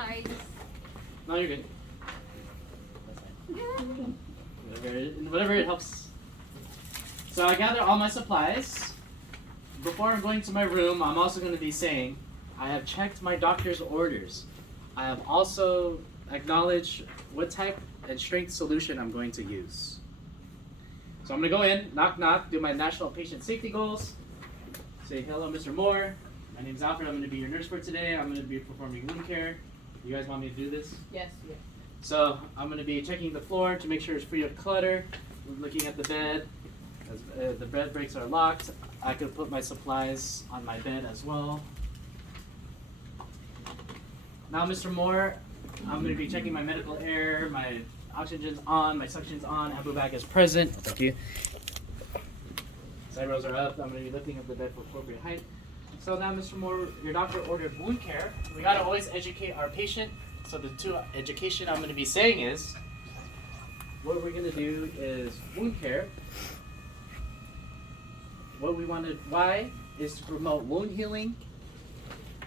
Sorry. No, you're good. That's fine. Whatever it helps. So I gather all my supplies. Before I'm going to my room, I'm also going to be saying, I have checked my doctor's orders. I have also acknowledged what type and strength solution I'm going to use. So I'm going to go in, knock knock, do my national patient safety goals. Say, hello, Mr. Moore. My name's Alfred. I'm going to be your nurse for today. I'm going to be performing wound care. You guys want me to do this? Yes. So I'm going to be checking the floor to make sure it's free of clutter. Looking at the bed. As, the bed breaks are locked. I could put my supplies on my bed as well. Now, Mr. Moore, I'm going to be checking my medical air. My oxygen's on. My suction's on. Ambu bag is present. Thank you. Side rows are up. I'm going to be lifting up the bed for appropriate height. So now, Mr. Moore, your doctor ordered wound care. We got to always educate our patient. So the two education I'm going to be saying is, what we're going to do is wound care. What we want to, why, is to promote wound healing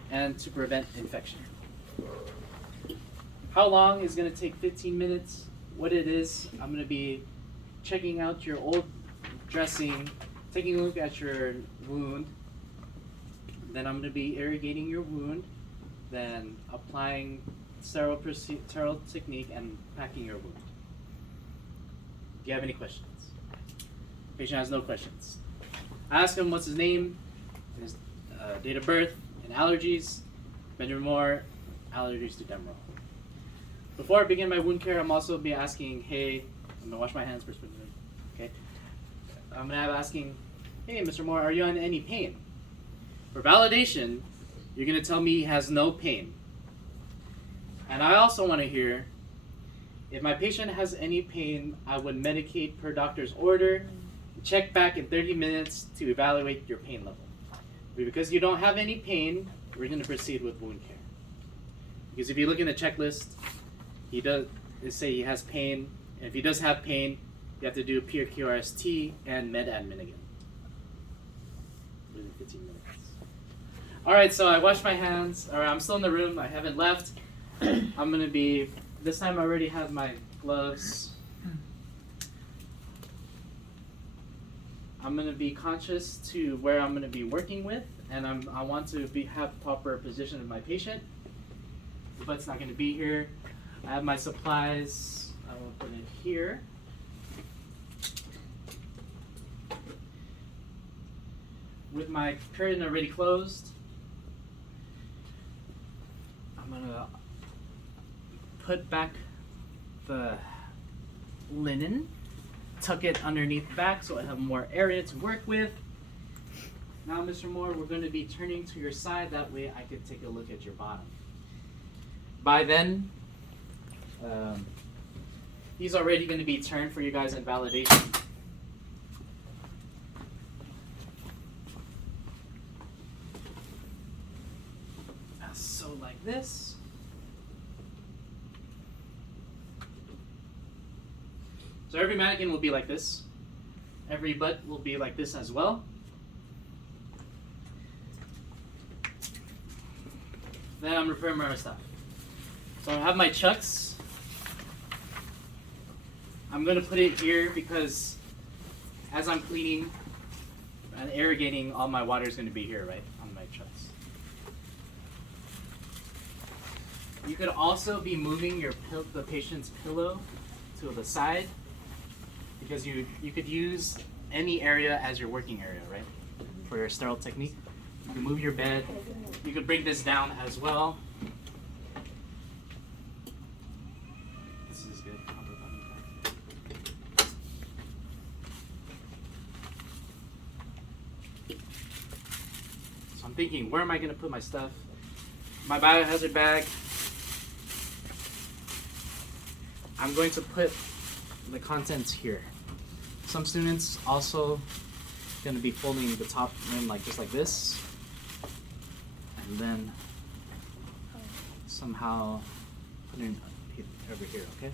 and to prevent infection. How long is going to take 15 minutes? What it is, I'm going to be checking out your old dressing, taking a look at your wound. Then I'm going to be irrigating your wound, then applying sterile technique and packing your wound. Do you have any questions? Patient has no questions. I ask him what's his name, his date of birth, and allergies. Benjamin Moore, allergies to Demerol. Before I begin my wound care, I'm also be asking, hey, I'm gonna wash my hands first. Okay. I'm gonna be asking, hey, Mr. Moore, are you in any pain? For validation, you're gonna tell me he has no pain. And I also want to hear, if my patient has any pain, I would medicate per doctor's order. Check back in 30 minutes to evaluate your pain level. Because you don't have any pain, we're going to proceed with wound care. Because if you look in the checklist, he does say he has pain. And if he does have pain, you have to do peer QRST and med admin again. Within 15 minutes. All right, so I washed my hands. All right, I'm still in the room. I haven't left. I'm going to be, this time I already have my gloves. I'm going to be conscious to where I'm going to be working with, and I want to have proper position of my patient. The butt's not going to be here. I have my supplies. I will put it here. With my curtain already closed, I'm going to put back the linen. Tuck it underneath the back so I have more area to work with. Now, Mr. Moore, we're going to be turning to your side. That way I can take a look at your bottom. By then, he's already going to be turned for you guys in validation. So like this. So every mannequin will be like this. Every butt will be like this as well. Then I'm preparing my stuff. So I have my chucks. I'm going to put it here because as I'm cleaning and irrigating, all my water is going to be here, right, on my chucks. You could also be moving the patient's pillow to the side, because you could use any area as your working area, right? For your sterile technique. You can move your bed. You could bring this down as well. This is good. So I'm thinking, where am I going to put my stuff? My biohazard bag. I'm going to put the contents here. Some students also going to be folding the top rim just like this, and then somehow putting it over here. Okay.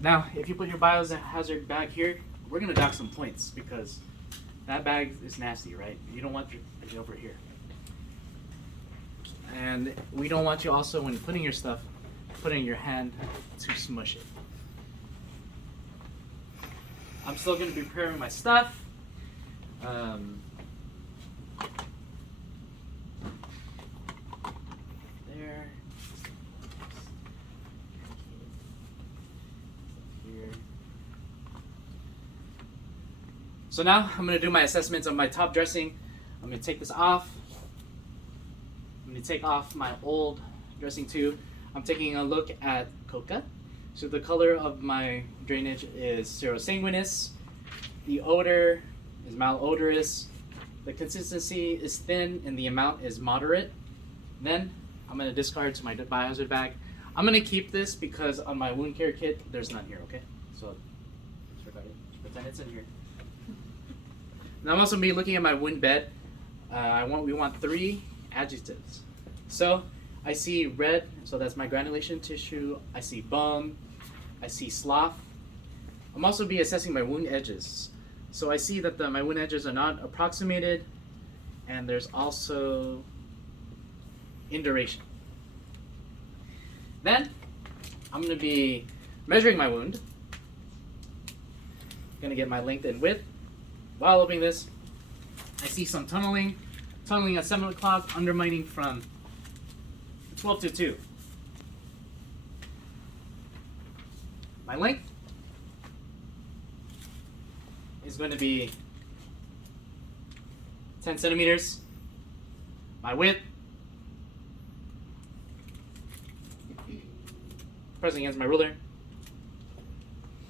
Now, if you put your biohazard bag here, we're going to dock some points because That bag is nasty, right? You don't want it over here. And we don't want you also, when putting your stuff, putting your hand to smush it. I'm still going to be preparing my stuff. There. Here. So now I'm going to do my assessments of my top dressing. I'm going to take this off. I'm going to take off my old dressing too. I'm taking a look at coca. So the color of my drainage is serosanguinous. The odor is malodorous. The consistency is thin and the amount is moderate. Then I'm going to discard to my biohazard bag. I'm going to keep this because on my wound care kit, there's none here, okay? So disregard it. Just pretend it's in here. And I'm also going to be looking at my wound bed. We want 3 adjectives. So I see red, so that's my granulation tissue. I see bum. I see slough. I'm also be assessing my wound edges. So I see that my wound edges are not approximated, and there's also induration. Then I'm going to be measuring my wound. I'm going to get my length and width. While opening this, I see some tunneling at 7 o'clock, undermining from 12 to 2. My length is going to be 10 centimeters. My width, pressing against my ruler,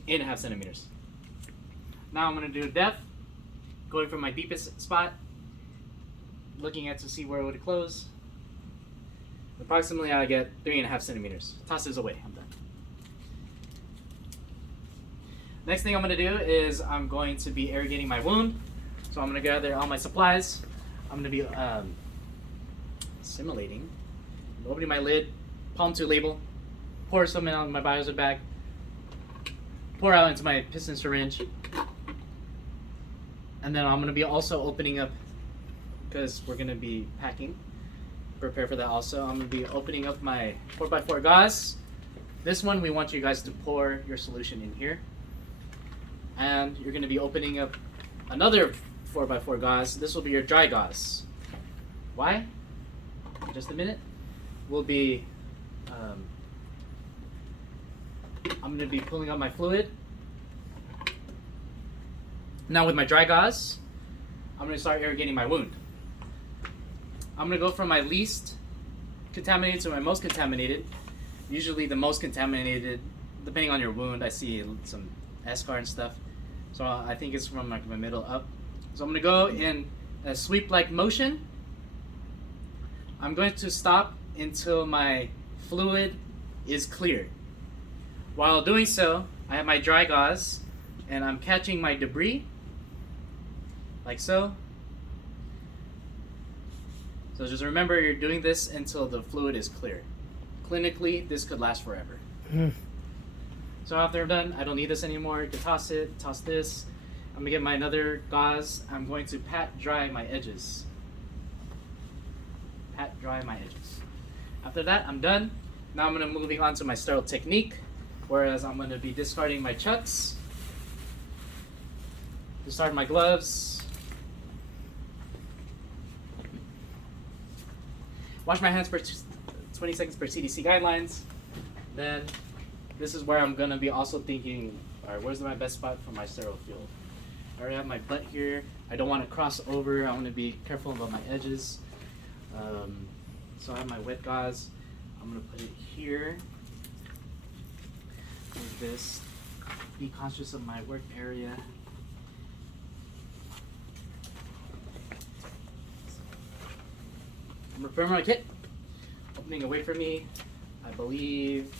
8.5 centimeters. Now I'm going to do depth, going from my deepest spot, looking at to see where it would close. Approximately I get 3.5 centimeters. Toss this away, I'm done. Next thing I'm going to do is I'm going to be irrigating my wound. So I'm going to gather all my supplies. I'm going to be simulating, opening my lid, palm to label, pour some out in my biohazard bag, pour out into my piston syringe, and then I'm going to be also opening up, because we're going to be packing, prepare for that also. I'm going to be opening up my 4x4 gauze. This one we want you guys to pour your solution in here. And you're going to be opening up another 4x4 gauze. This will be your dry gauze. Why? In just a minute. We'll be, I'm going to be pulling out my fluid. Now with my dry gauze, I'm going to start irrigating my wound. I'm going to go from my least contaminated to my most contaminated. Usually the most contaminated, depending on your wound, I see some eschar and stuff. So I think it's from like my middle up. So I'm going to go in a sweep-like motion. I'm going to stop until my fluid is clear. While doing so, I have my dry gauze and I'm catching my debris, like so. So just remember, you're doing this until the fluid is clear. Clinically, this could last forever. So after I'm done, I don't need this anymore. You can toss it, toss this. I'm gonna get my another gauze. I'm going to pat dry my edges. Pat dry my edges. After that, I'm done. Now I'm gonna moving on to my sterile technique, whereas I'm gonna be discarding my chucks, discard my gloves, wash my hands for 20 seconds per CDC guidelines. Then this is where I'm gonna be also thinking, all right, where's my best spot for my sterile field? I already have my butt here. I don't want to cross over. I want to be careful about my edges. So I have my wet gauze. I'm gonna put it here, like this. Be conscious of my work area. I'm preparing my kit. Opening away from me, I believe.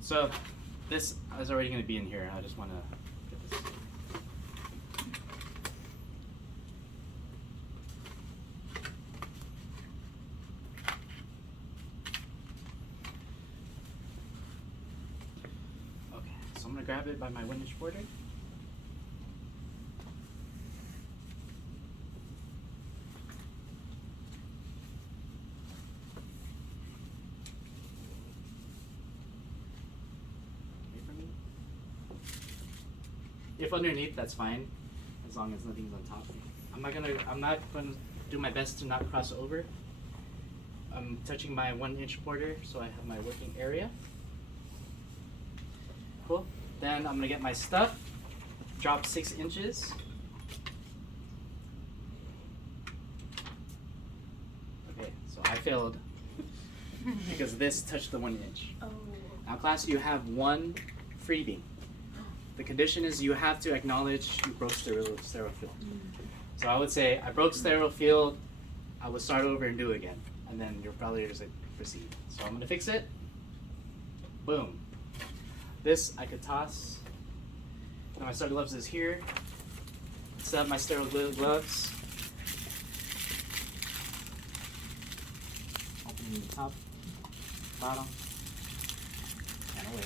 So this is already going to be in here. I just want to get this. gonna grab it by my 1-inch border. If underneath, that's fine, as long as nothing's on top. I'm not gonna do my best to not cross over. I'm touching my 1-inch border, so I have my working area. Cool. Then I'm gonna get my stuff, drop 6 inches. Okay, so I failed because this touched the 1 inch. Oh. Now class, you have one freebie. The condition is you have to acknowledge you broke sterile field. So I would say, I broke sterile field, I would start over and do it again. And then you're probably just like, proceed. So I'm gonna fix it. Boom. This I could toss. Now my sterile gloves is here. Set up my sterile gloves. Opening the top, bottom, and away.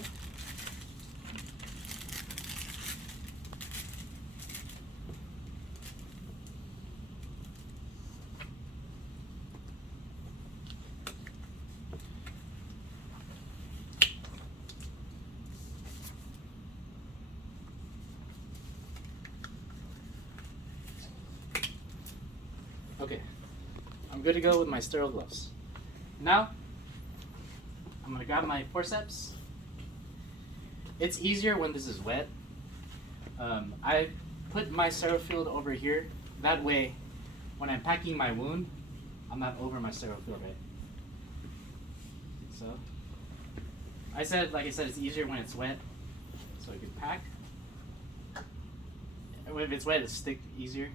Okay, I'm good to go with my sterile gloves. Now, I'm gonna grab my forceps. It's easier when this is wet. I put my sterile field over here. That way, when I'm packing my wound, I'm not over my sterile field, right? So, like I said, it's easier when it's wet, so you can pack. If it's wet, it'll stick easier.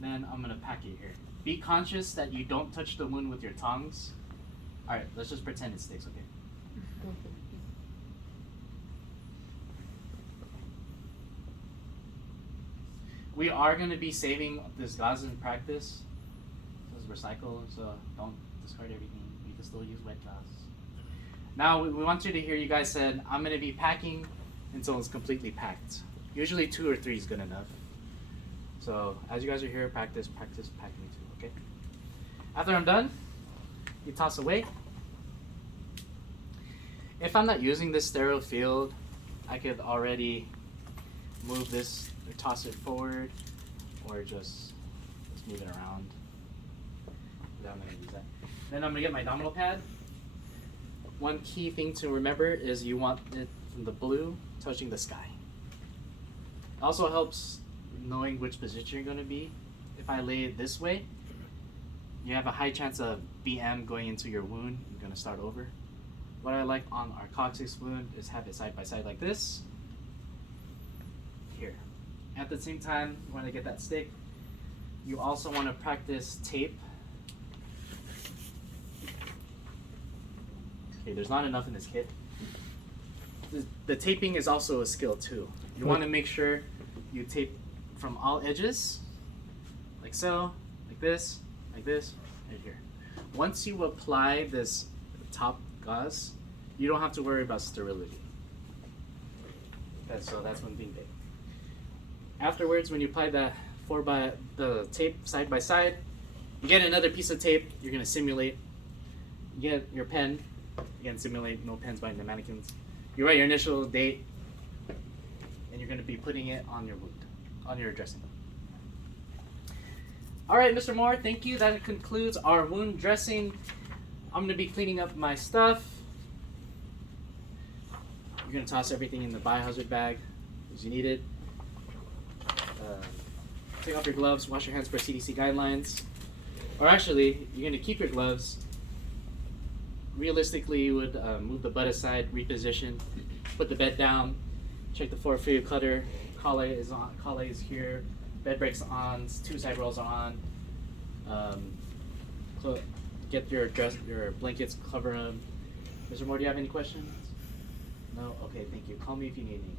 Then I'm gonna pack it here. Be conscious that you don't touch the wound with your tongs. Alright, let's just pretend it sticks, okay? We are gonna be saving this gauze in practice. This is recycled, so don't discard everything. You can still use wet gauze. Now we want you to hear you guys said, I'm gonna be packing until it's completely packed. Usually 2 or 3 is good enough. So as you guys are here, practice packing too, okay? After I'm done, you toss away. If I'm not using this sterile field, I could already move this or toss it forward, or just move it around. I'm gonna use that. Then I'm gonna get my abdominal pad. One key thing to remember is you want it from the blue touching the sky. Also helps knowing which position you're going to be. If I lay it this way, you have a high chance of BM going into your wound. You're going to start over. What I like on our coccyx wound is have it side by side like this. Here. At the same time, you want to get that stick. You also want to practice tape. Okay, there's not enough in this kit. The taping is also a skill too. You want to make sure you tape from all edges, like so, like this, right here. Once you apply this top gauze, you don't have to worry about sterility. So that's one thing big. Afterwards, when you apply the tape side by side, you get another piece of tape. You're gonna simulate. You get your pen. Again, simulate. No pens by the mannequins. You write your initial date, and you're gonna be putting it on your wound, on your dressing. All right, Mr. Moore, thank you. That concludes our wound dressing. I'm gonna be cleaning up my stuff. You're gonna toss everything in the biohazard bag as you need it. Take off your gloves, wash your hands per CDC guidelines. Or actually, you're gonna keep your gloves. Realistically, you would move the butt aside, reposition, put the bed down, check the floor for your clutter. Collet is on. Collet is here. Bed breaks on. 2 side rolls are on. Get your blankets, cover them. Mr. Moore, do you have any questions? No. Okay, thank you. Call me if you need anything.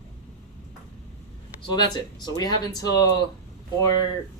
So that's it. So we have until 4.